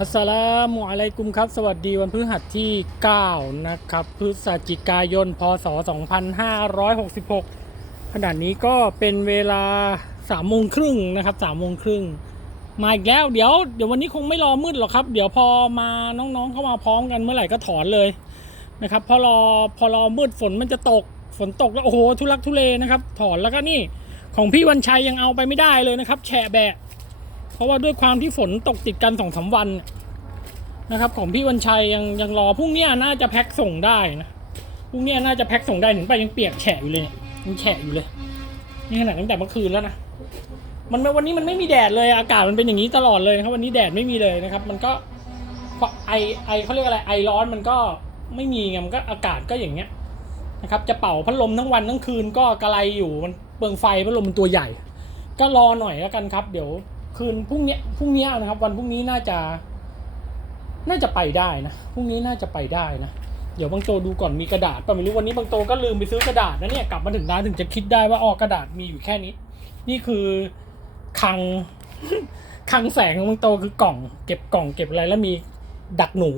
อัสสลามุอะลัยกุมครับ สวัสดีวันพฤหัสที่ 9 นะครับ พฤศจิกายน พศ 2566 ขณะนี้ก็เป็นเวลา3โมงครึ่งนะครับ3โมงครึ่งมาอีกแล้วเดี๋ยวเดี๋ยววันนี้คงไม่รอมืดหรอกครับ เดี๋ยวพอมาน้องๆเข้ามาพร้อมกันเมื่อไหร่ก็ถอนเลยนะครับพอรอพอรอมืดฝนมันจะตกฝนตกแล้วโอ้โหทุลักทุเลนะครับ ถอนแล้วก็นี่ของพี่วันชัยยังเอาไปไม่ได้เลยนะครับ แฉะแบะ เพราะว่าด้วยความที่ฝนตกติดกันสองสาวันนะครับ ของพี่วันชัยยังยังรอพรุ่งนี้น่าจะแพ็คส่งได้นะพรุ่งนี้น่าจะแพ็คส่งได้ถึงไปยังเปียกแฉะอยู่เลยยังแฉะอยู่เลยนี่ขนาดตั้งแต่เมื่อคืนแล้วนะมันวันนี้มันไม่มีแดดเลยอากาศมันเป็นอย่างนี้ตลอดเลยนะครับวันนี้แดดไม่มีเลยนะครับ มันก็ไอไอเขาเรียกอะไรไอร้อนมันก็ไม่มีไงมันก็อากาศก็อย่างเงี้ยนะครับ จะเป่าพัดลมทั้งวันทั้งคืนก็กระไรอยู่มันเปลืองไฟพัดลมมันตัวใหญ่ ก็รอหน่อยแล้วกันครับ เดี๋ยว คืนพรุ่งนี้พรุ่งนี้นะครับ วันพรุ่งนี้น่าจะ น่าจะไปได้นะพรุ่งนี้น่าจะไปได้นะเดี๋ยวบางโตดูก่อนมีกระดาษป่ะไม่รู้วันนี้บางโตก็ลืมไปซื้อกระดาษนะเนี่ยกลับมาถึงร้านถึงจะคิดได้ว่าอ๋อกระดาษมีอยู่แค่นี้ นี่คือคลังคลังแสงของบางโตคือกล่อง เก็บกล่องเก็บอะไรแล้วมีดักหนู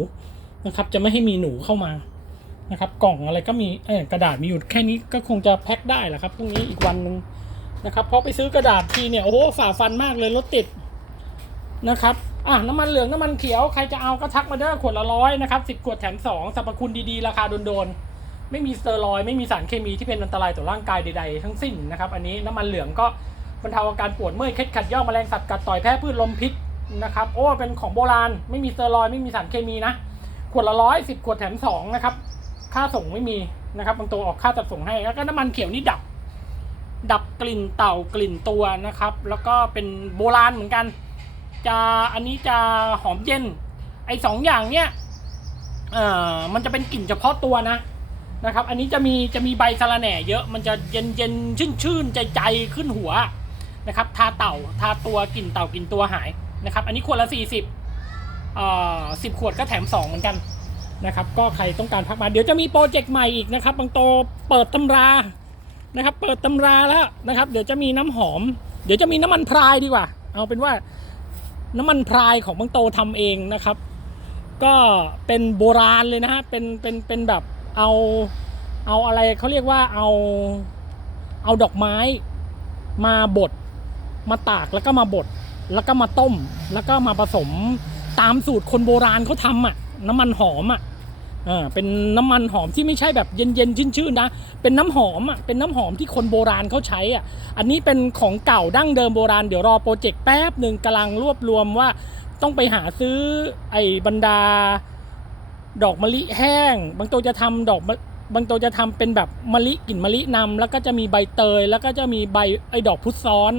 นะครับ จะไม่ให้มีหนูเข้ามานะครับ กล่องอะไรก็มีเออกระดาษมีอยู่แค่นี้ก็คงจะแพ็คได้แหละครับพรุ่งนี้อีกวันหนึ่ง นะครับเพราะไปซื้อกระดาษทีเนี่ยโอ้โหฝ่าฟันมากเลยรถติดนะครับอะน้ำมันเหลืองน้ำมันเขียวใครจะเอาก็ทักมาเด้อขวดละร้อยนะครับสิบขวดแถมสองสรรพคุณดีๆ ราคาโดนๆไม่มีสเตอรอยไม่มีสารเคมีที่เป็นอันตรายต่อร่างกายใดๆทั้งสิ้นนะครับ อันนี้น้ำมันเหลืองก็บรรเทาอาการปวดเมื่อยเคล็ดขัดย่อแมลงสัตว์กัดต่อยแพ้พืชลมพิษนะครับโอ้เป็นของโบราณไม่มีสเตอรอยไม่มีสารเคมีนะขวดละร้อยสิบขวดแถมสองนะครับค่าส่งไม่มีนะครับบางตัวออกค่าจัดส่งให้แล้วก็น้ำมันเขียวนี่ดับ ดับกลิ่นเต่ากลิ่นตัวนะครับ แล้วก็เป็นโบราณเหมือนกัน จะอันนี้จะหอมเย็น ไอ้สองอย่างเนี้ยเอ่อมันจะเป็นกลิ่นเฉพาะตัวนะนะครับ อันนี้จะมีจะมีใบสะระแหน่เยอะมันจะเย็นเย็นชื่นชื่นใจใจขึ้นหัวนะครับทาเต่าทาตัวกลิ่นเต่ากลิ่นตัวหายนะครับ อันนี้ขวดละ40เอ่อสิบขวดก็แถมสองเหมือนกันนะครับ ก็ใครต้องการพักมาเดี๋ยวจะมีโปรเจกต์ใหม่อีกนะครับบางโตเปิดตำรา นะครับ เปิดตำราแล้วนะครับ เดี๋ยวจะมีน้ำหอม เดี๋ยวจะมีน้ำมันพรายดีกว่า เอาเป็นว่าน้ำมันพรายของบางโตทำเองนะครับ ก็เป็นโบราณเลยนะฮะเป็นเป็นเป็นแบบเอาเอาอะไรเขาเรียกว่าเอาเอาดอกไม้มาบดมาตากแล้วก็มาบดแล้วก็มาต้ม แล้วก็มาผสมตามสูตรคนโบราณเขาทำอะ น้ำมันหอมอะ อ่าเป็นน้ำมันหอมที่ไม่ใช่แบบเย็นๆชื่นๆนะ เป็นน้ำหอมอะเป็นน้ำหอมที่คนโบราณเขาใช้อะอันนี้เป็นของเก่าดั้งเดิมโบราณเดี๋ยวรอโปรเจกต์แป๊บหนึ่งกำลังรวบรวมว่าต้องไปหาซื้อไอ้บรรดา ดอกมะลิแห้ง บางตัวจะทำดอกมะบางตัวจะทำเป็นแบบมะลิกลิ่นมะลินำแล้วก็จะมีใบเตย แล้วก็จะมีใบไอ้ดอกพุทธซ้อน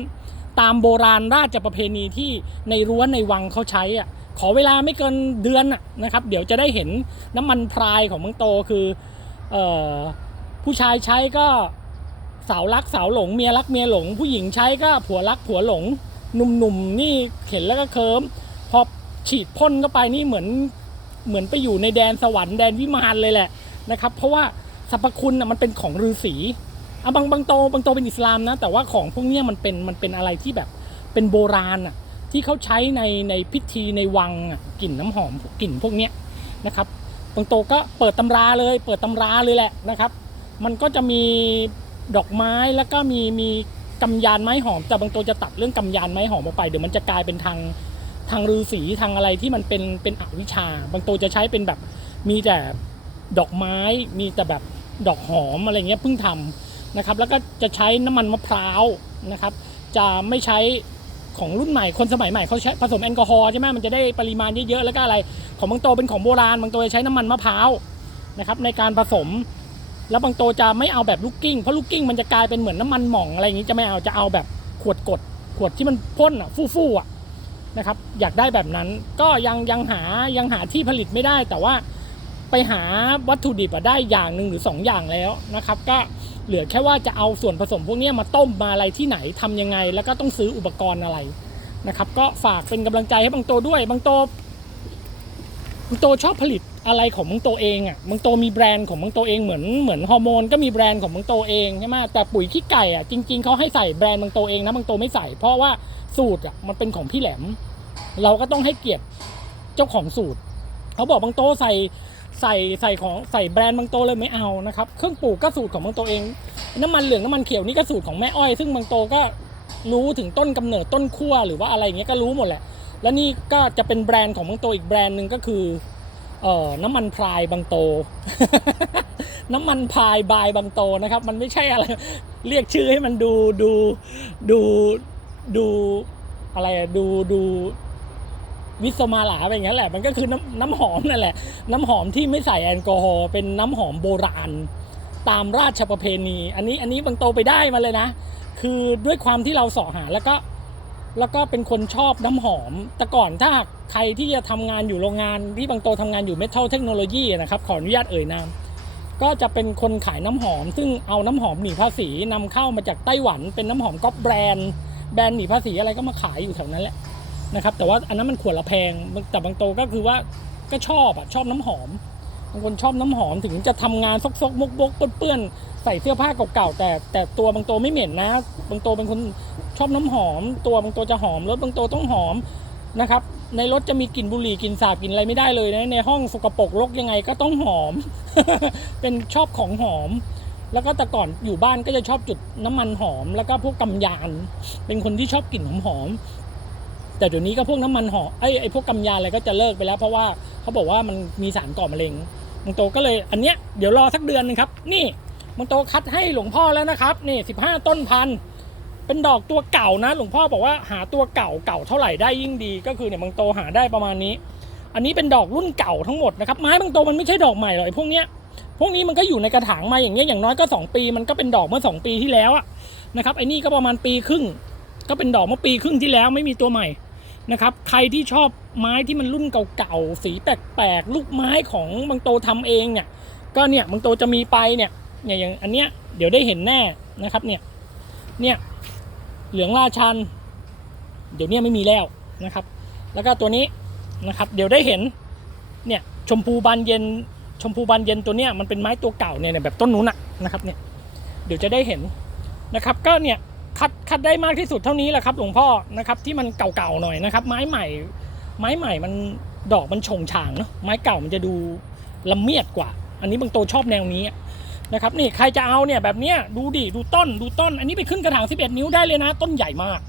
ตามโบราณราชประเพณีที่ในรั้วในวังเขาใช้อะ ขอเวลาไม่เกินเดือนนะครับ เดี๋ยวจะได้เห็นน้ำมันพรายของมังโตคือออผู้ชายใช้ก็สาวรักสาวหลงเมียรักเมียหลง ผู้หญิงใช้ก็ผัวรักผัวหลงหนุ่มๆนี่เห็นแล้วก็เคิมพอฉีดพ่นเข้าไปนี่เหมือนเหมือนไปอยู่ในแดนสวรรค์แดนวิมานเลยแหละนะครับ เพราะว่าสรรพคุณนะมันเป็นของฤาษีอะบางบางโตบางโตเป็นอิสลามนะ แต่ว่าของพวกนี้มันเป็นมันเป็นอะไรที่แบบเป็นโบราณอะ ที่เขาใช้ในในพิธีในวังอะกลิ่นน้ำหอมกลิ่นพวกเนี้ยนะครับบางโตก็เปิดตำราเลย เปิดตำราเลยแหละนะครับ มันก็จะมีดอกไม้แล้วก็มีมีกำยานไม้หอม แต่บางโตจะตัดเรื่องกำยานไม้หอมออกไปเดี๋ยวมันจะกลายเป็นทางทางฤาษีทางอะไรที่มันเป็นเป็นอวิชา บางโตจะใช้เป็นแบบมีแต่ดอกไม้มีแต่แบบดอกหอมอะไรเงี้ยเพิ่งทำนะครับ แล้วก็จะใช้น้ำมันมะพร้าวนะครับ จะไม่ใช้ ของรุ่นใหม่คนสมัยใหม่เขาใช้ผสมแอลกอฮอล์ใช่ไหมมันจะได้ปริมาณเยอะๆแล้วก็อะไร ของบางโตเป็นของโบราณบางโตจะใช้น้ำมันมะพร้าวนะครับในการผสม แล้วบางโตจะไม่เอาแบบลูกกิ้งเพราะลูกกิ้งมันจะกลายเป็นเหมือนน้ำมันหม่องอะไรอย่างนี้จะไม่เอาจะเอาแบบขวดกด ขวดที่มันพ่นอะฟู่ๆอะนะครับอยากได้แบบนั้นก็ยังยังหายังหาที่ผลิตไม่ได้แต่ว่าไปหาวัตถุดิบอะได้อย่างหนึ่งหรือสองอย่างแล้วนะครับ ก็ เหลือแค่ว่าจะเอาส่วนผสมพวกนี้มาต้มมาอะไรที่ไหนทำยังไง แล้วก็ต้องซื้ออุปกรณ์อะไรนะครับก็ฝากเป็นกำลังใจให้บางโตด้วยบางโตบางโตชอบผลิตอะไรของบางโตเองอะบางโตมีแบรนด์ของบางโตเองเหมือนเหมือนฮอร์โมนก็มีแบรนด์ของบางโตเองใช่ไหมแต่ปุ๋ยขี้ไก่อะจริงๆเขาให้ใส่แบรนด์บางโตเองนะบางโตไม่ใส่ เพราะว่าสูตรอะมันเป็นของพี่แหลม เราก็ต้องให้เกียรติเจ้าของสูตร เขาบอกบางโตใส่ ใส่ใส่ของใส่แบรนด์บางโตเลยไม่เอานะครับเครื่องปลูกก็สูตรของบางโตเอง น้ำมันเหลืองน้ำมันเขียวนี่ก็สูตรของแม่อ้อย ซึ่งบางโตก็รู้ถึงต้นกำเนิดต้นขั้วหรือว่าอะไรอย่างเงี้ยก็รู้หมดแหละ และนี่ก็จะเป็นแบรนด์ของบางโตอีกแบรนด์หนึ่งก็คือเอ่อน้ำมันพรายบางโต น้ำมันพรายบายบางโตนะครับ มันไม่ใช่อะไร เรียกชื่อให้มันดูดูดูดูอะไรดูดู วิสมาหลาไปอย่างนั้นแหละ มันก็คือน้ำน้ำหอมนั่นแหละ น้ำหอมที่ไม่ใส่แอลกอฮอล์เป็นน้ำหอมโบราณ ตามราชประเพณี อันนี้อันนี้บางโตไปได้มาเลยนะ คือด้วยความที่เราสาะหาแล้วก็แล้วก็เป็นคนชอบน้ำหอม แต่ก่อนถ้าใครที่จะทำงานอยู่โรงงานที่บางโตทำงานอยู่เมทัลเทคโนโลยีนะครับ ขออนุญาตเอ่ยนาม ก็จะเป็นคนขายน้ำหอม ซึ่งเอาน้ำหอมหนีภาษีนำเข้ามาจากไต้หวัน เป็นน้ำหอมก๊อปแบรนด์ แบรนด์หนีภาษีอะไรก็มาขายอยู่แถวนั้นแหละ นะครับแต่ว่าอันนั้นมันขวดละแพงแต่บางโตก็คือว่าก็ชอบอะชอบน้ำหอมบางคนชอบน้ำหอมถึงจะทำงานซกๆมกๆเปื้อนๆใส่เสื้อผ้าเก่าๆแต่แต่ตัวบางโตไม่เหม็นนะ บางโตเป็นคนชอบน้ำหอม ตัวบางโตจะหอมรถบางโตต้องหอมนะครับในรถจะมีกลิ่นบุหรี่กลิ่นสาบกลิ่นอะไรไม่ได้เลยนะในห้องสกปรกรกยังไงก็ต้องหอม เป็นชอบของหอม แล้วก็แต่ก่อนอยู่บ้านก็จะชอบจุดน้ำมันหอม แล้วก็พวกกำยาน เป็นคนที่ชอบกลิ่นหอมๆ แต่เดี๋ยวนี้ก็พวกน้ำมันหอมไอ้ไอ้พวกกำยาอะไรก็จะเลิกไปแล้ว เพราะว่าเขาบอกว่ามันมีสารก่อมะเร็งบางโตก็เลยอันเนี้ยเดี๋ยวรอสักเดือนนึงครับ นี่บางโตคัดให้หลวงพ่อแล้วนะครับ นี่สิบห้าต้นพันเป็นดอกตัวเก่านะ หลวงพ่อบอกว่าหาตัวเก่าเก่าเท่าไหร่ได้ยิ่งดี ก็คือเนี่ยบางโตหาได้ประมาณนี้ อันนี้เป็นดอกรุ่นเก่าทั้งหมดนะครับไม้บางโตมันไม่ใช่ดอกใหม่หรอกไอ้พวกเนี้ยพวกนี้มันก็อยู่ในกระถางมาอย่างเงี้ยอย่างน้อยก็ 2 ปี มันก็เป็นดอกเมื่อ 2 ปีที่แล้วอะนะครับไอ้นี่ก็ประมาณปีครึ่ง ก็เป็นดอกเมื่อปีครึ่งที่แล้วไม่มีตัวใหม่ นะครับ ใครที่ชอบไม้ที่มันรุ่นเก่าๆ สีแปลกๆ ลูกไม้ของบางโตทำเองเนี่ย ก็เนี่ยบางโตจะมีไปเนี่ย เนี่ยอย่างอันเนี้ยเดี๋ยวได้เห็นแน่นะครับเนี่ย เนี่ยเหลืองราชัน เดี๋ยวเนี้ไม่มีแล้วนะครับ แล้วก็ตัวนี้นะครับ เดี๋ยวได้เห็น เนี่ยชมพูบานเย็น ชมพูบานเย็นตัวเนี้ยมันเป็นไม้ตัวเก่าเนี่ยแบบต้นนู้นอะนะครับเนี่ย เดี๋ยวจะได้เห็นนะครับ ก็เนี่ย คัดคัดได้มากที่สุดเท่านี้แหละครับ หลวงพ่อนะครับที่มันเก่าๆหน่อยนะครับ ไม้ใหม่ ไม้ใหม่มันดอกมันโฉงฉางเนาะไม้เก่ามันจะดูละเมียดกว่า อันนี้บางโตชอบแนวนี้นะครับนี่ใครจะเอาเนี่ยแบบเนี้ยดูดิดูต้นดูต้น อันนี้ไปขึ้นกระถาง 11 นิ้วได้เลยนะ ต้นใหญ่มาก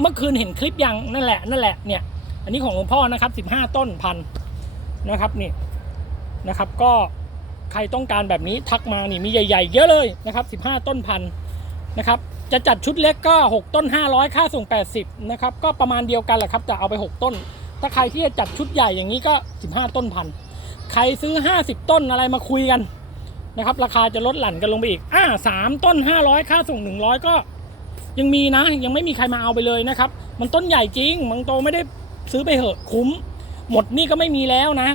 เมื่อคืนเห็นคลิปยังนั่นแหละนั่นแหละเนี่ย อันนี้ของหลวงพ่อนะครับ 15 ต้นพันนะครับนี่นะครับ ก็ใครต้องการแบบนี้ทักมานี่มีใหญ่ ๆ เยอะเลยนะครับ 15 ต้นพันนะครับ จะจัดชุดเล็กก็ 6 ต้น 500 ค่าส่ง 80 นะครับ ก็ประมาณเดียวกันแหละครับจะเอาไป 6 ต้น ถ้าใครที่จะจัดชุดใหญ่อย่างนี้ก็ 15 ต้นพัน ใครซื้อ 50 ต้นอะไรมาคุยกันนะครับ ราคาจะลดหลั่นกันลงไปอีก อ่าสามต้น 500 ค่าส่ง 100 ก็ยังมีนะ ยังไม่มีใครมาเอาไปเลยนะครับ มันต้นใหญ่จริงบางโตไม่ได้ซื้อไปเหอะคุ้ม หมดนี่ก็ไม่มีแล้วนะ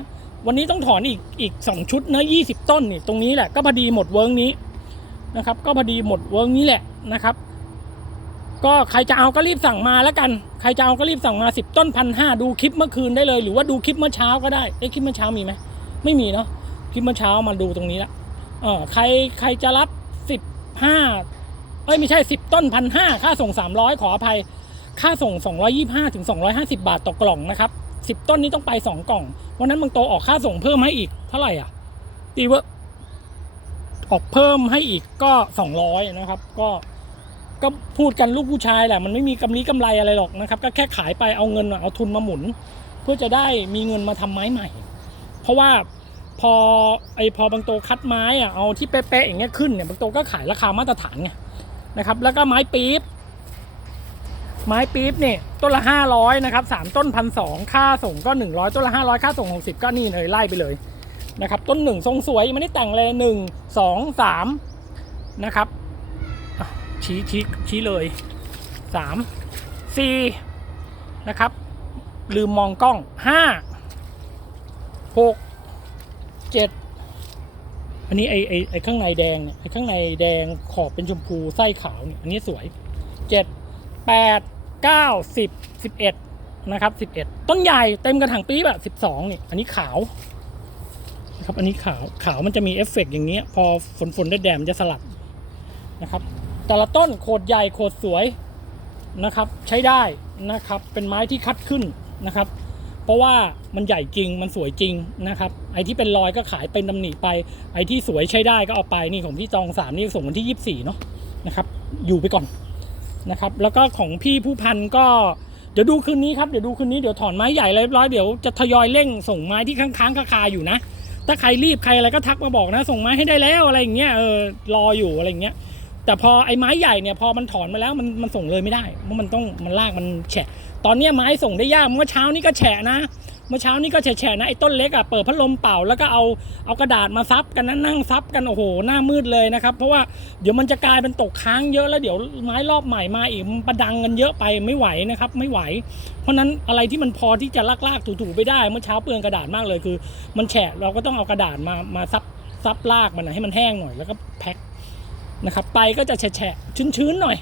วันนี้ต้องถอนอีกอีกสองชุดเนื้อยี่สิบต้นนี่ตรงนี้แหละก็พอดีหมดเวิร์กนี้นะครับ ก็พอดีหมดเวิร์กนี้แหละนะครับ ก็ใครจะเอาก็รีบสั่งมาแล้วกัน ใครจะเอาก็รีบสั่งมาสิบต้นพันห้าดูคลิปเมื่อคืนได้เลย หรือว่าดูคลิปเมื่อเช้าก็ได้เอ้คลิปเมื่อเช้ามีไหมไม่มีเนาะคลิปเมื่อเช้ามาดูตรงนี้ละเออใครใครจะรับสิบห้าเอ้ยไม่ใช่สิบต้นพันห้าค่าส่งสามร้อยขออภัย ค่าส่งสองร้อยี่ห้าถึงสองร้อยห้าสิบาทต่อกล่องนะครับสิบต้นนี้ต้องไปสองกล่องวันนั้นบางโตออกค่าส่งเพิ่มให้อีกเท่าไหร่อะตีเวอร์ออกเพิ่มให้อีกก็สองร้อยนะครับ ก็ ก็พูดกันลูกผู้ชายแหละมันไม่มีกำไรกำไรอะไรหรอกนะครับ ก็แค่ขายไปเอาเงินเอาทุนมาหมุน เพื่อจะได้มีเงินมาทำไม้ใหม่ เพราะว่าพอไอพอบางโตคัดไม้อะเอาที่เป๊ะๆอย่างเงี้ยขึ้นเนี่ยบางโตก็ขายราคามาตรฐานไงนะครับแล้วก็ไม้ปี๊บไม้ปี๊บเนี่ยต้นละห้าร้อยนะครับสามต้นพันสองค่าส่งก็หนึ่งร้อยต้นละห้าร้อยค่าส่งหกสิบก็นี่เลยไล่ไปเลยนะครับต้นหนึ่งทรงสวยไม่ได้แต่งเลยหนึ่งสองสามนะครับ ชี้ชี้ชี้เลยสามสี่นะครับ ลืมมองกล้องห้าหกเจ็ดอันนี้ไอไอไอข้างในแดงเนี่ยไอข้างในแดงขอบเป็นชมพูไส้ขาวเนี่ยอันนี้สวยเจ็ดแปดเก้าสิบสิบเอ็ดนะครับสิบเอ็ดต้นใหญ่เต็มกระถางปี๊บอะสิบสองนี่อันนี้ขาวนะครับอันนี้ขาวขาวมันจะมีเอฟเฟกต์อย่างเงี้ยพอฝนฝนได้แดดมันจะสลัดนะครับ แต่ละต้นโคดใหญ่โคดสวยนะครับใช้ได้นะครับเป็นไม้ที่คัดขึ้นนะครับ เพราะว่ามันใหญ่จริงมันสวยจริงนะครับ ไอ้ที่เป็นรอยก็ขายเป็นตำหนิไป ไอ้ที่สวยใช้ได้ก็เอาไปนี่ของพี่จองสามนี่ส่งวันที่ยี่สี่เนาะนะครับ อยู่ไปก่อนนะครับ แล้วก็ของพี่ผู้พันก็เดี๋ยวดูคืนนี้ครับเดี๋ยวดูคืนนี้เดี๋ยวถอนไม้ใหญ่เรียบร้อยเดี๋ยวจะทยอยเร่งส่งไม้ที่ค้างๆคาๆอยู่นะ ถ้าใครรีบใครอะไรก็ทักมาบอกนะ ส่งไม้ให้ได้แล้วอะไรอย่างเงี้ยเออรออยู่อะไรอย่างเงี้ย แต่พอไอ้ไม้ใหญ่เนี่ยพอมันถอนมาแล้วมันมันส่งเลยไม่ได้เพราะมันต้องมันลากมันแฉะ ตอนเนี้ยไม้ส่งได้ยากเมื่อเช้านี้ก็แฉะนะ เมื่อเช้านี้ก็แฉะๆนะไอ้ต้นเล็กอะเปิดพัดลมเป่าแล้วก็เอาเอากระดาษมาซับกันนะั่งซับกันโอ้โหหน้ามืดเลยนะครับ เพราะว่าเดี๋ยวมันจะกลายเป็นตกค้างเยอะแล้วเดี๋ยวไม้รอบใหม่มาอีกมันประดังกันเยอะไปไม่ไหวนะครับไม่ไหว เพราะฉะนั้นอะไรที่มันพอที่จะลากๆถูๆไปได้เมื่อเช้าเปลืองกระดาษมากเลยคือ มันแฉะเราก็ต้องเอากระดาษมามาซับซับลากมันนะให้มันแห้งหน่อยแล้วก็แพ็ค นะครับไปก็จะแฉะชื้นๆหน่อย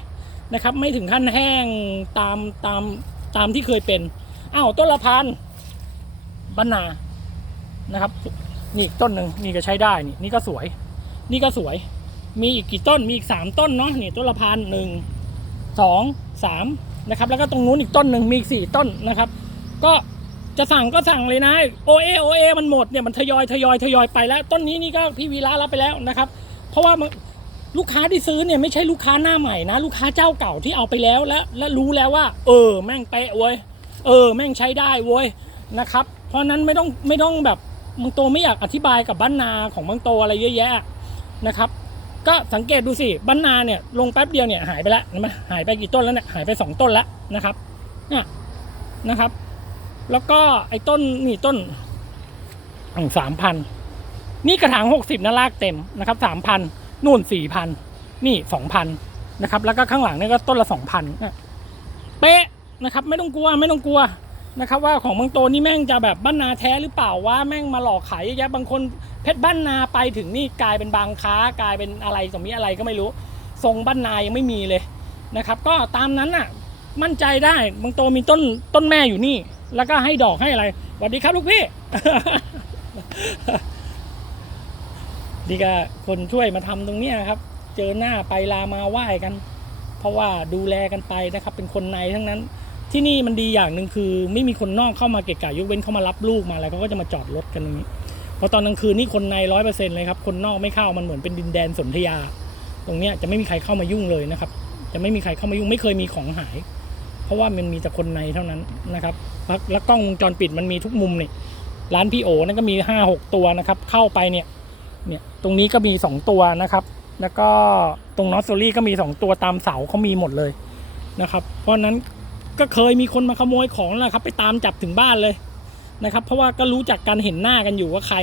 นะครับ ไม่ถึงขั้นแห้งตามตามตามที่เคยเป็นอ้าวต้นละพันบ้านนานะครับ นี่อีกต้นหนึ่งนี่ก็ใช้ได้นี่นี่ก็สวย นี่ก็สวย มีอีกกี่ต้นมีอีกสามต้นเนาะนี่ต้นละพันหนึ่งสองสามนะครับแล้วก็ตรงนู้นอีกต้นหนึ่งมีอีกสี่ต้นนะครับ ก็จะสั่งก็สั่งเลยนะโอเอโอเอมันหมดเนี่ยมันทยอยทยอยทยอยไปแล้ว ต้นนี้นี่ก็พี่วีระรับไปแล้วนะครับ เพราะว่า ลูกค้าที่ซื้อเนี่ยไม่ใช่ลูกค้าหน้าใหม่นะ ลูกค้าเจ้าเก่าที่เอาไปแล้วและและรู้แล้วว่า เออ แม่งเป๊ะเว้ยเออ แม่งใช้ได้เว้ยนะครับ เพราะนั้นไม่ต้องไม่ต้องแบบบางโตไม่อยากอธิบายกับบ้านนาของบางโตอะไรเยอะแยะนะครับ ก็สังเกตดูสิบ้านนาเนี่ยลงแป๊บเดียวเนี่ยหายไปแล้วเห็นไหายไปกี่ต้นแล้วเนี่ยหายไปสองต้นแล้วนะครับเนี่ยนะครับ แล้วก็ไอ้ต้นนี่ต้นสามพันนี่กระถางหกสิบนะลากเต็มนะครับสามพัน นู่นสี่พันนี่สองพันนะครับ แล้วก็ข้างหลังนี่ก็ต้นละสองพันเป๊ะนะครับ ไม่ต้องกลัวไม่ต้องกลัวนะครับ ว่าของบางโตนี่แม่งจะแบบบ้านนาแท้หรือเปล่าว่าแม่งมาหลอกขายเยอะแยะบางคนเพชรบ้านนาไปถึงนี่กลายเป็นบางค้ากลายเป็นอะไรสมีอะไรก็ไม่รู้ ทรงบ้านนายังไม่มีเลยนะครับ ก็ตามนั้นน่ะมั่นใจได้บางโตมีต้นต้นแม่อยู่นี่ แล้วก็ให้ดอกให้อะไรสวัสดีครับลูกพี่ นี่ก็คนช่วยมาทำตรงเนี้ยครับ เจอหน้าไปลามาไหว้กัน เพราะว่าดูแลกันไปนะครับ เป็นคนในทั้งนั้น ที่นี่มันดีอย่างหนึ่งคือ ไม่มีคนนอกเข้ามาเกะกะยกเว้นเข้ามารับลูกมาอะไรเขาก็จะมาจอดรถกันตรงนี้เพราะตอนกลางคืนนี่คนในร้อยเปอร์เซ็นต์เลยครับ คนนอกไม่เข้ามันเหมือนเป็นดินแดนสนธยา ตรงเนี้ยจะไม่มีใครเข้ามายุ่งเลยนะครับ จะไม่มีใครเข้ามายุ่งไม่เคยมีของหาย เพราะว่ามันมีแต่คนในเท่านั้นนะครับ แล้วแล้วกล้องวงจรปิดมันมีทุกมุมนี่ร้านพี่โอนั่นก็มีห้าหกตัวนะครับ เข้าไปเนี่ย เนี่ยตรงนี้ก็มี 2 ตัวนะครับ แล้วก็ตรงนอสโซลี่ก็มี 2 ตัวตามเสาเขามีหมดเลยนะครับ เพราะนั้นก็เคยมีคนมาขโมยของแล้วนะครับ ไปตามจับถึงบ้านเลยนะครับ เพราะว่าก็รู้จักกันเห็นหน้ากันอยู่ว่าใคร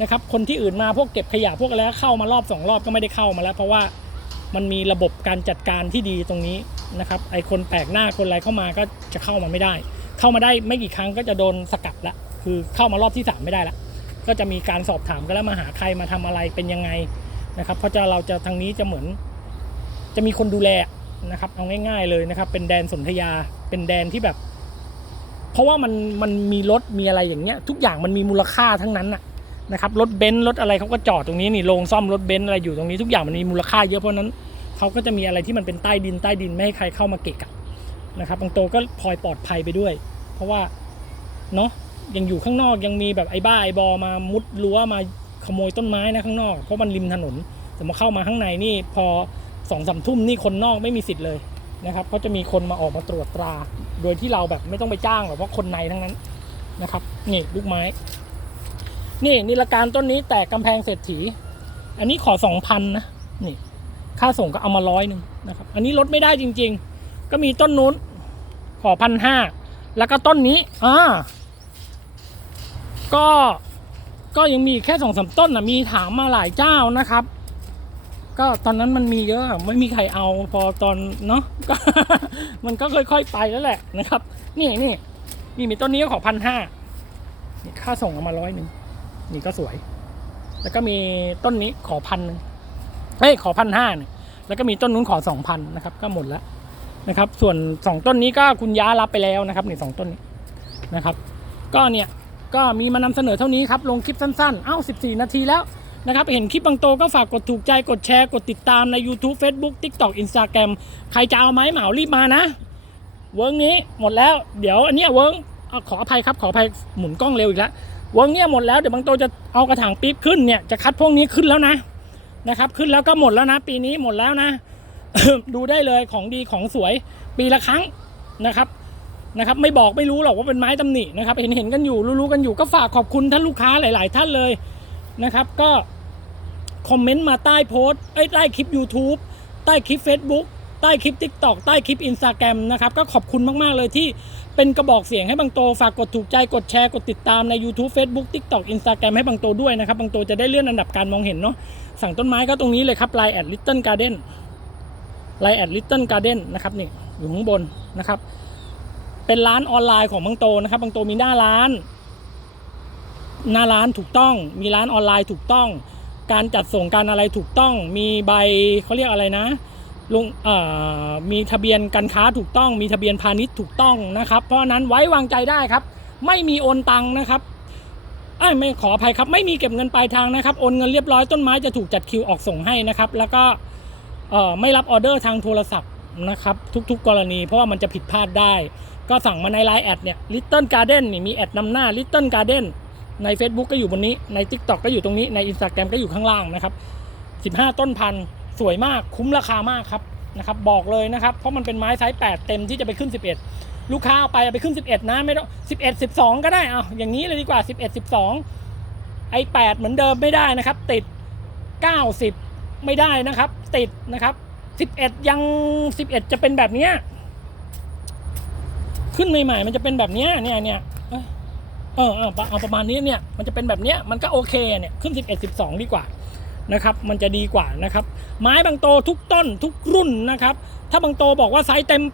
นะครับ คนที่อื่นมาพวกเก็บขยะพวกอะไรเข้ามารอบสองรอบก็ไม่ได้เข้ามาแล้ว เพราะว่ามันมีระบบการจัดการที่ดีตรงนี้นะครับ ไอคนแปลกหน้าคนอะไรเข้ามาก็จะเข้ามาไม่ได้ เข้ามาได้ไม่กี่ครั้งก็จะโดนสกัดละคือเข้ามารอบที่สามไม่ได้ละ ก็จะมีการสอบถามกันแล้วมาหาใครมาทำอะไรเป็นยังไงนะครับ เพราะจะเราจะทางนี้จะเหมือน จะมีคนดูแลนะครับเอาง่าย ๆเลยนะครับ เป็นแดนสนธยาเป็นแดนที่แบบ เพราะว่ามันมันมีรถมีอะไรอย่างเงี้ย ทุกอย่างมันมีมูลค่าทั้งนั้นนะนะครับรถเบนซ์รถอะไรเขาก็จอดตรงนี้นี่โรงซ่อมรถเบนซ์อะไรอยู่ตรงนี้ทุกอย่างมันมีมูลค่าเยอะเพราะนั้นเขาก็จะมีอะไรที่มันเป็นใต้ดินใต้ดินไม่ให้ใครเข้ามาเกะกะนะครับบางโตก็พลอยปลอดภัยไปด้วย เพราะว่าเนาะ ยังอยู่ข้างนอกยังมีแบบไอ้บ้าไอ้บอมามุดรั้วมาขโมยต้นไม้นะข้างนอก เพราะมันริมถนนแต่มาเข้ามาข้างในนี่พอสองสามทุ่มนี่คนนอกไม่มีสิทธิ์เลยนะครับเขาจะมีคนมาออกมาตรวจตรา โดยที่เราแบบไม่ต้องไปจ้างหรอกเพราะคนในทั้งนั้นนะครับ นี่ลูกไม้ นี่นิลการต้นนี้แตกกำแพงเศรษฐี อันนี้ขอสองพันนะนี่ค่าส่งก็เอามาร้อยหนึ่งนะครับ อันนี้ลดไม่ได้จริง ๆ ก็มีต้นนู้นขอพันห้าแล้วก็ต้นนี้อ่า ก็ก็ยังมีแค่สองสามต้นนะมีถามมาหลายเจ้านะครับ ก็ตอนนั้นมันมีเยอะไม่มีใครเอาพอตอนเนาะก็มันก็ค่อยๆไปแล้วแหละนะครับ นี่นี่นี่มีต้นนี้ก็ขอพันห้านี่ค่าส่งเอามาร้อยหนึ่งนี่ก็สวย แล้วก็มีต้นนี้ขอพันหนึ่งเฮ้ยขอพันห้าเนี่ยแล้วก็มีต้นนู้นขอสองพันนะครับ ก็หมดแล้วนะครับ ส่วนสองต้นนี้ก็คุณย้ารับไปแล้วนะครับนี่สองต้นนี้นะครับ ก็เนี่ย ก็มีมานำเสนอเท่านี้ครับ ลงคลิปสั้นๆ เอ้า 14 นาทีแล้วนะครับ เห็นคลิปบางโตก็ฝากกดถูกใจกดแชร์กดติดตามใน YouTube Facebook TikTok Instagram ใครจะเอาไหมเหมารีบมานะ เวิร์กนี้หมดแล้วเดี๋ยวอันเนี้ยเวิร์กขออภัยครับขออภัยหมุนกล้องเร็วอีกแล้วเวงเนี้ยหมดแล้วเดี๋ยวบางโตจะเอากระถางปี๊บขึ้นเนี่ยจะคัดพวกนี้ขึ้นแล้วนะนะครับ ขึ้นแล้วก็หมดแล้วนะ ปีนี้หมดแล้วนะ ดูได้เลยของดีของสวยปีละครั้งนะครับ นะครับไม่บอกไม่รู้หรอกว่าเป็นไม้ตำหนินะครับเห็นเห็นกันอยู่รู้ๆกันอยู่ก็ฝากขอบคุณท่านลูกค้าหลาย ๆ ท่านเลยนะครับก็คอมเมนต์มาใต้โพสต์ใต้คลิป YouTube ใต้คลิป Facebook ใต้คลิป TikTok ใต้คลิป Instagram นะครับก็ขอบคุณมาก ๆ เลยที่เป็นกระบอกเสียงให้บางโต ฝากกดถูกใจกดแชร์กดติดตามใน YouTube Facebook TikTok Instagram ให้บางโตด้วยนะครับบางโตจะได้เลื่อนอันดับการมองเห็นเนาะสั่งต้นไม้ก็ตรงนี้เลยครับ Line at Little Garden Line at Little Garden นะครับนี่อยู่ข้างบนนะครับ เป็นร้านออนไลน์ของบางโตนะครับบางโตมีหน้าร้าน หน้าร้านถูกต้อง มีร้านออนไลน์ถูกต้อง การจัดส่งการอะไรถูกต้อง มีใบเขาเรียกอะไรนะลงมีทะเบียนการค้าถูกต้อง มีทะเบียนพาณิชย์ถูกต้องนะครับ เพราะนั้นไว้วางใจได้ครับ ไม่มีโอนตังนะครับไม่ขออภัยครับ ไม่มีเก็บเงินปลายทางนะครับ โอนเงินเรียบร้อยต้นไม้จะถูกจัดคิวออกส่งให้นะครับ แล้วก็ไม่รับออเดอร์ทางโทรศัพท์นะครับ ทุกๆกรณี เพราะว่ามันจะผิดพลาดได้ ก็สั่งมาในไลน์แอดเนี่ย Little Garden นี่มีแอดนำหน้า Little Garden ใน Facebook ก็อยู่บนนี้ ใน TikTok ก็อยู่ตรงนี้ ใน Instagram ก็อยู่ข้างล่างนะครับ 15 ต้นพันธุ์สวยมาก คุ้มราคามากครับนะครับ บอกเลยนะครับ เพราะมันเป็นไม้ไซส์ 8 เต็มที่จะไปขึ้น 11 ลูกค้าเอาไปเอาไปขึ้น 11 นะไม่ต้อง 11 12 ก็ได้เอาอย่างนี้เลยดีกว่า 11 12 ไอ้ 8 เหมือนเดิมไม่ได้นะครับ ติด 90 ไม่ได้นะครับ ติดนะครับ 11 ยัง 11 จะเป็นแบบนี้ ขึ้นใหม่ๆมันจะเป็นแบบเนี้ยเนี่ยเนี่ยเออเออเอาประมาณนี้เนี่ยมันจะเป็นแบบเนี้ยมันก็โอเคเนี่ยขึ้น 11 12 ดีกว่านะครับมันจะดีกว่านะครับไม้บางโตทุกต้นทุกรุ่นนะครับถ้าบางโตบอกว่าไซส์เต็ม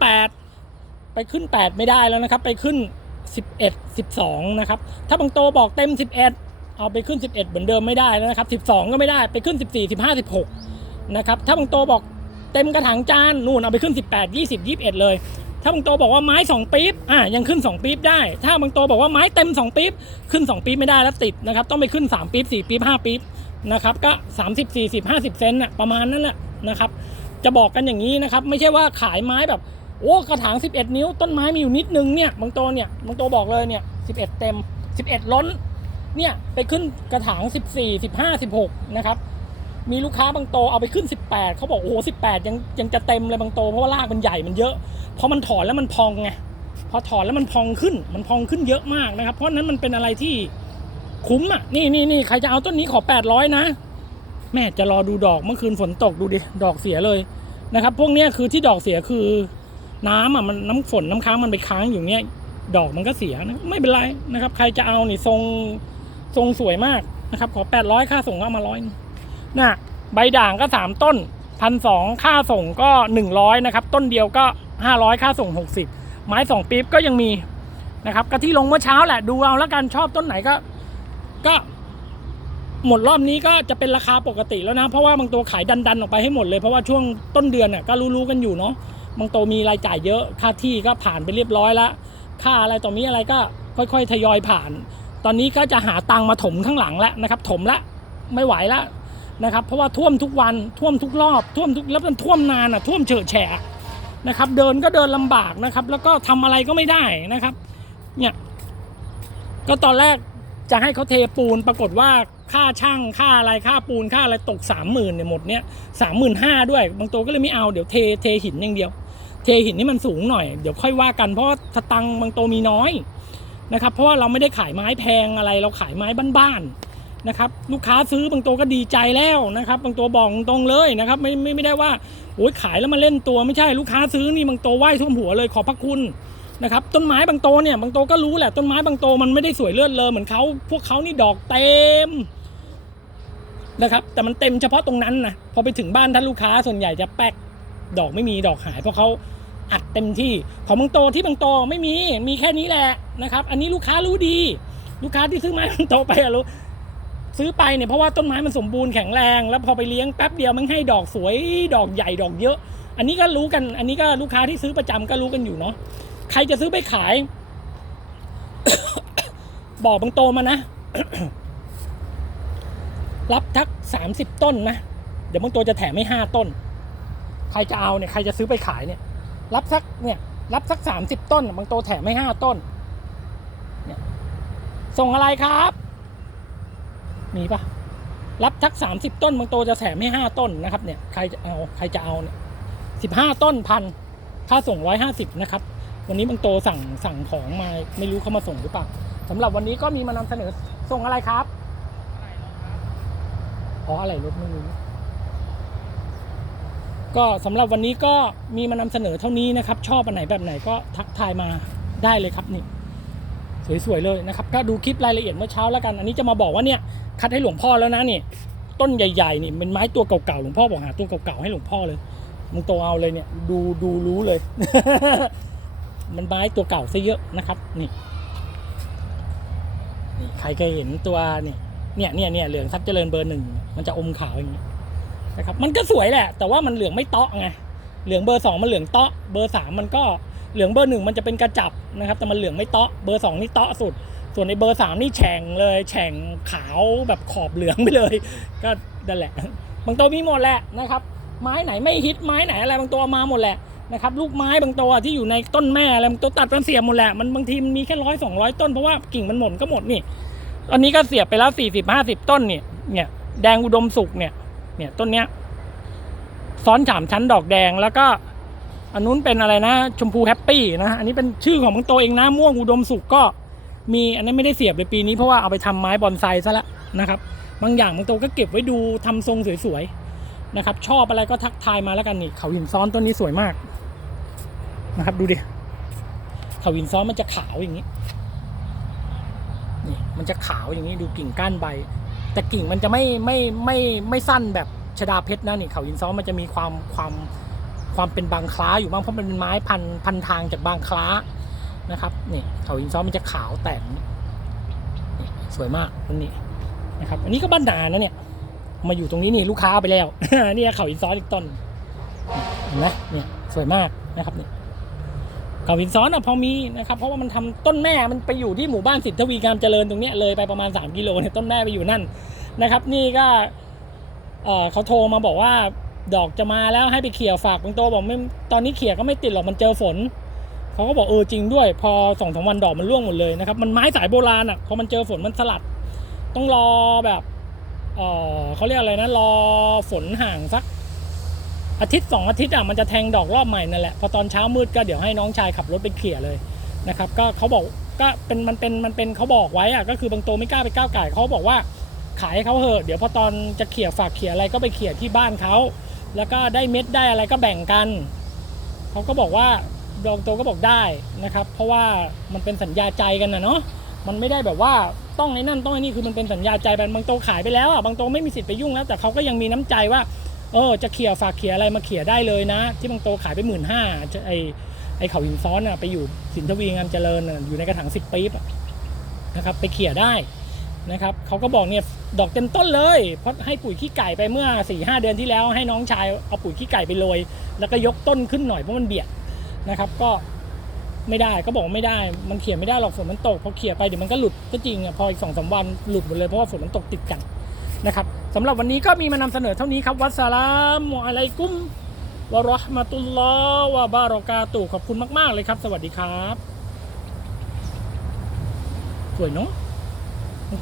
8 ไปขึ้น 8 ไม่ได้แล้วนะครับไปขึ้น 11 12นะครับถ้าบางโตบอกเต็ม 11 เอาไปขึ้น 11 เหมือนเดิมไม่ได้แล้วนะครับ12 ก็ไม่ได้ไปขึ้น 14 15 16นะครับถ้าบางโตบอกเต็มกระถางจานนู่นเอาไปขึ้น 18 20 21 เลย ถ้าบางโตบอกว่าไม้2ปี๊บอะยังขึ้น 2ปี๊บได้ ถ้าบางโตบอกว่าไม้เต็ม 2ปี๊บขึ้น 2ปี๊บไม่ได้แล้วติดนะครับ ต้องไปขึ้น 3ปี๊บ4ปี๊บ5ปี๊บนะครับก็ 30 40 50 เซนน่ะประมาณนั้นแหละนะครับจะบอกกันอย่างนี้นะครับ ไม่ใช่ว่าขายไม้แบบโอ้กระถาง 11 นิ้วต้นไม้มีอยู่นิดนึงเนี่ยบางโตเนี่ยบางโตบอกเลยเนี่ย11 เต็ม 11 ล้นเนี่ยไปขึ้นกระถาง 14 15 16 นะครับ มีลูกค้าบางโตเอาไปขึ้น 18เขาบอกโอ้โห18ยังยังจะเต็มเลยบางโตเพราะว่ารากมันใหญ่มันเยอะพอมันถอนแล้วมันพองไงพอถอนแล้วมันพองขึ้น มันพองขึ้นเยอะมากนะครับ เพราะนั้นมันเป็นอะไรที่คุ้มอะนี่นี่นี่ใครจะเอาต้นนี้ขอ 800 นะ แม่จะรอดูดอกเมื่อคืนฝนตกดูดิดอกเสียเลยนะครับ พวกนี้คือที่ดอกเสียคือน้ำอะมันน้ำฝนน้ำค้างมันไปค้างอยู่เนี้ยดอกมันก็เสียนะไม่เป็นไรนะครับ ใครจะเอานี่ทรงทรงสวยมากนะครับ ขอ 800 ค่าส่งก็เอามาร้อยน่ะใบด่างก็ 3 ต้นพันสองค่าส่งก็ 100นะครับต้นเดียวก็ 500 ค่าส่ง 60 ไม้สองปี๊บก็ยังมีนะครับก็ที่ลงเมื่อเช้าแหละดูเอาแล้วกันชอบต้นไหนก็ ก็หมดรอบนี้ก็จะเป็นราคาปกติแล้วนะ เพราะว่าบางตัวขายดันๆออกไปให้หมดเลยเพราะว่าช่วงต้นเดือนน่ะก็รู้ๆกันอยู่เนาะบางตัวมีรายจ่ายเยอะค่าที่ก็ผ่านไปเรียบร้อยแล้วค่าอะไรต่อมีอะไรก็ค่อยๆทยอยผ่าน ตอนนี้ก็จะหาตังค์มาถมข้างหลังแล้วนะครับ ถมละไม่ไหวล้ว นะครับเพราะว่าท่วมทุกวันท่วมทุกรอบท่วมทุกแล้วมันท่วมนานอะท่วมเฉอะแฉะนะครับ เดินก็เดินลำบากนะครับ แล้วก็ทำอะไรก็ไม่ได้นะครับ เนี่ยก็ตอนแรกจะให้เขาเทปูนปรากฏว่าค่าช่างค่าอะไรค่าปูนค่าอะไรตกสามหมื่นเนี่ยหมดเนี่ยสามหมื่นห้าด้วย บางตัวก็เลยไม่เอาเดี๋ยวเทเทหินอย่างเดียว เทหินนี่มันสูงหน่อยเดี๋ยวค่อยว่ากันเพราะสตังบางตัวมีน้อยนะครับ เพราะว่าเราไม่ได้ขายไม้แพงอะไร เราขายไม้บ้านๆ นะครับลูกค้าซื้อบางตัวก็ดีใจแล้วนะครับ บางตัวบอกตรงเลยนะครับไม่ไม่ไม่ได้ว่าโอ้ยขายแล้วมาเล่นตัวไม่ใช่ลูกค้าซื้อนี่บางตัวไหว้ท่วมหัวเลยขอบพระคุณนะครับต้นไม้บางโตเนี่ยบางโตก็รู้แหละต้นไม้บางโตมันไม่ได้สวยเลือนเลอเหมือนเขาพวกเขานี่ดอกเต็มนะครับแต่มันเต็มเฉพาะตรงนั้นนะพอไปถึงบ้านท่านลูกค้าส่วนใหญ่จะแป๊กดอกไม่มีดอกหายเพราะเขาอัดเต็มที่ของบางโตที่บางโตไม่มีมีแค่นี้แหละนะครับ อันนี้ลูกค้ารู้ดี ลูกค้าที่ซื้อไม้บางโตไปอะรู้ ซื้อไปเนี่ยเพราะว่าต้นไม้มันสมบูรณ์แข็งแรง แล้วพอไปเลี้ยงแป๊บเดียวมันให้ดอกสวยดอกใหญ่ดอกเยอะ อันนี้ก็รู้กัน อันนี้ก็ลูกค้าที่ซื้อประจำก็รู้กันอยู่เนาะใครจะซื้อไปขาย บอกบางโตมานะ รับทักสามสิบต้นนะ เดี๋ยวบางตัวจะแถมให้ห้าต้น ใครจะเอาเนี่ยใครจะซื้อไปขายเนี่ย รับสักเนี่ย รับสักสามสิบต้น บางตัวแถมให้ห้าต้น เนี่ย ส่งอะไรครับ มีปะรับทักสามสิบต้นบางโตจะแถมให้ห้าต้นนะครับเนี่ยใครจะเอาใครจะเอาเนี่ยสิบห้าต้นพันค่าส่งร้อยห้าสิบนะครับวันนี้บางโตสั่งสั่งของมาไม่รู้เขามาส่งหรือเปล่าสำหรับวันนี้ก็มีมานำเสนอส่งอะไรครับอ๋ออะไรรถไม่รู้ก็สำหรับวันนี้ก็มีมานำเสนอเท่านี้นะครับ ชอบอันไหนแบบไหนก็ทักทายมาได้เลยครับนี่สวยๆเลยนะครับ ก็ดูคลิปรายละเอียดเมื่อเช้าแล้วกัน อันนี้จะมาบอกว่าเนี่ย คัดให้หลวงพ่อแล้วนะนี่ ต้นใหญ่ๆนี่เป็นไม้ตัวเก่าๆหลวงพ่อบอกหาตัวเก่าๆให้หลวงพ่อเลยมึงโตเอาเลยเนี่ย ดูดูรู้เลย มันไม้ตัวเก่าซะเยอะนะครับ นี่นี่ใครเคยเห็นตัวนี่เนี่ยเนี่ยเนี่ยเหลืองทรัพย์เจริญเบอร์หนึ่งมันจะอมขาวอย่างนี้นะครับ มันก็สวยแหละ แต่ว่ามันเหลืองไม่เตาะไงเหลืองเบอร์สองมันเหลืองเตาะเบอร์สามมันก็เหลืองเบอร์หนึ่งมันจะเป็นกระจับนะครับ แต่มันเหลืองไม่เตาะเบอร์สองนี่เตาะสุด ส่วนในเบอร์สามนี่แฉ่งเลยแฉ่งขาวแบบขอบเหลืองไปเลย ก็นั่นแหละ บางตัวมีหมดแหละนะครับ ไม้ไหนไม่ฮิตไม้ไหนอะไรบางตัวมาหมดแหละนะครับลูกไม้บางตัวที่อยู่ในต้นแม่อะไรบางตัวตัดมันเสียบหมดแหละมันบางทีมันมีแค่ร้อยสองร้อยต้นเพราะว่ากิ่งมันหมดก็หมดนี่ตอนนี้ก็เสียบไปแล้วสี่สิบห้าสิบต้นเนี่ยเนี่ยแดงอุดมสุกเนี่ยเนี่ยต้นเนี้ยซ้อนสามชั้นดอกแดงแล้วก็อันนู้นเป็นอะไรนะ ชมพูแฮปปี้นะอันนี้เป็นชื่อของบางตัวเองนะม่วงอุดมสุกก็ มีอันนี้นไม่ได้เสียบเลยปีนี้เพราะว่าเอาไปทำไม้บอนไซซะแล้วนะครับ บางอย่างบางตัวก็เก็บไว้ดูทำทรงสวยๆนะครับ ชอบอะไรก็ทักทายมาแล้วกันนี่เขาหินซ้อนต้นนี้สวยมากนะครับ ดูดิเขาหินซ้อนมันจะขาวอย่างนี้นี่มันจะขาวอย่างนี้ดูกิ่งก้านใบ แต่กิ่งมันจะไม่ไม่ไม่ไม่สั้นแบบชดาเพชรนะนี่เขาหินซ้อนมันจะมีความความความเป็นบางคล้าอยู่บ้างเพราะมันเป็นไม้พันพันทางจากบางคล้า นะครับนี่เขาหินซ้อนมันจะขาวแต่งนี่สวยมากต้นนี้นะครับ อันนี้ก็บ้านนานะเนี่ย มาอยู่ตรงนี้นี่ลูกค้าไปแล้วนี่เขาหินซ้อนอีกต้นเห็นไหมเนี่ยสวยมากนะครับนี่เขาหินซ้อนอะพอมีนะครับ เพราะว่ามันทำต้นแม่มันไปอยู่ที่หมู่บ้านสิทธวีการเจริญตรงเนี้ยเลยไปประมาณ3กิโลเนี่ยต้นแม่ไปอยู่นั่นนะครับ นี่ก็เออเขาโทรมาบอกว่าดอกจะมาแล้วให้ไปเขี่ยฝากบางตัวบอกไม่ตอนนี้เขี่ยก็ไม่ติดหรอกมันเจอฝน เขาก็บอกเออจริงด้วย พอสองสามวันดอกมันร่วงหมดเลยนะครับ มันไม้สายโบราณอะพอมันเจอฝนมันสลัด ต้องรอแบบเออเขาเรียกอะไรนะรอฝนห่างสักอาทิตย์สองอาทิตย์อะมันจะแทงดอกรอบใหม่นั่นแหละพอตอนเช้ามืดก็เดี๋ยวให้น้องชายขับรถไปเขี่ยเลยนะครับ ก็เขาบอกก็เป็นมันเป็นมันเป็นเขาบอกไว้อะก็คือบางตัวไม่กล้าไปก้าวไก่เขาบอกว่าขายเขาเหอะเดี๋ยวพอตอนจะเขี่ยฝากเขี่ยอะไรก็ไปเขี่ยที่บ้านเขาแล้วก็ได้เม็ดได้อะไรก็แบ่งกันเขาก็บอกว่า ดองโตก็บอกได้นะครับ เพราะว่ามันเป็นสัญญาใจกันนะเนาะมันไม่ได้แบบว่าต้องไอ้นั่นต้องไอ้นี่คือมันเป็นสัญญาใจกันบางโตขายไปแล้วอะบางโตไม่มีสิทธิ์ไปยุ่งแล้วแต่เขาก็ยังมีน้ำใจว่าเออจะเขี่ยฝากเขี่ยอะไรมาเขี่ยได้เลยนะ ที่บางโตขายไปหมื่นห้าไอไอเขาหินซ้อนอะไปอยู่สินทวีงามเจริญอยู่ในกระถางสิบปี๊บนะครับไปเขี่ยได้นะครับเขาก็บอกเนี่ยดอกเต็มต้นเลยเพราะให้ปุ๋ยขี้ไก่ไปเมื่อสี่ห้าเดือนที่แล้วให้น้องชายเอาปุ๋ยขี้ไก่ไปโรยแล้วก็ยกต้นขึ้นหน่อยเพราะมันเบียด นะครับ ก็ไม่ได้ก็บอกไม่ได้ มันเขี่ยไม่ได้หรอกฝนมันตกพอเขี่ยไปเดี๋ยวมันก็หลุดก็จริงอะพออีกสองสามวันหลุดหมดเลยเพราะว่าฝนมันตกติดกันนะครับสำหรับวันนี้ก็มีมานำเสนอเท่านี้ครับวัสสลามุอะลัยกุมวะราะห์มะตุลลอฮ์วะบารอกาตุขอบคุณมาก ๆ เลยครับ สวัสดีครับ สวยเนาะ